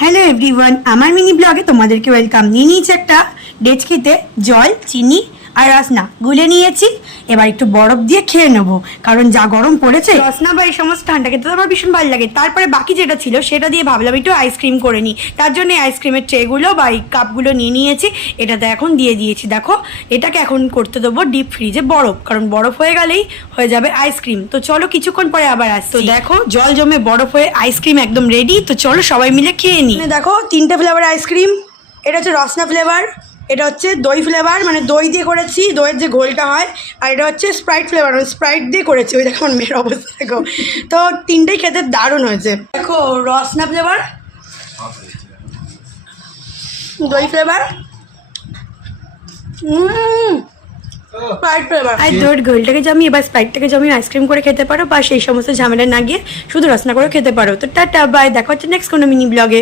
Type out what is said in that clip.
Hello everyone, আমার mini ব্লগে তোমাদেরকে ওয়েলকাম। নিয়ে নিয়েছি একটা ডেচকিতে জল, চিনি আর রসনা গুলে নিয়েছি। এবার একটু বরফ দিয়ে খেয়ে নেবো, কারণ যা গরম পড়েছে। রসনা বা এই সমস্ত ঠান্ডা খেতে তো আমার ভীষণ ভালো লাগে। তারপরে বাকি যেটা ছিল সেটা দিয়ে ভাবলাম একটু আইসক্রিম করে নিই। তার জন্য আইসক্রিমের ট্রেগুলো বা এই কাপগুলো নিয়ে নিয়েছি। এটাতে এখন দিয়ে দিয়েছি। দেখো, এটাকে এখন করতে দেবো ডিপ ফ্রিজে বরফ, কারণ বরফ হয়ে গেলেই হয়ে যাবে আইসক্রিম। তো চলো কিছুক্ষণ পরে আবার আসছি। তো দেখো, জল জমে বরফ হয়ে আইসক্রিম একদম রেডি। তো চলো সবাই মিলে খেয়ে নিই। দেখো, 3টে ফ্লেভার আইসক্রিম। এটা হচ্ছে রসনা ফ্লেভার, এটা হচ্ছে দই ফ্লেভার, মানে দই দিয়ে করেছি, দইয়ের যে ঘোলটা হয়। আর এটা হচ্ছে স্প্রাইট ফ্লেভার, মানে স্প্রাইট দিয়ে করেছি। ওই দেখো আমার মেয়ের অবস্থা দেখো। তো তিনটেই খেতে দারুণ হয়েছে। দেখো, রসনা ফ্লেভার, দই ফ্লেভার, স্প্রাইট ফ্লেভার। আর দইয়ের ঘোলটাকে জমিয়ে বা স্প্রাইটটাকে জমিয়ে আইসক্রিম করে খেতে পারো, বা সেই সমস্ত ঝামেলা না গিয়ে শুধু রসনা করে খেতে পারো। তো টাটা বাই, দেখা হচ্ছে নেক্সট কোনো মিনি ব্লগে।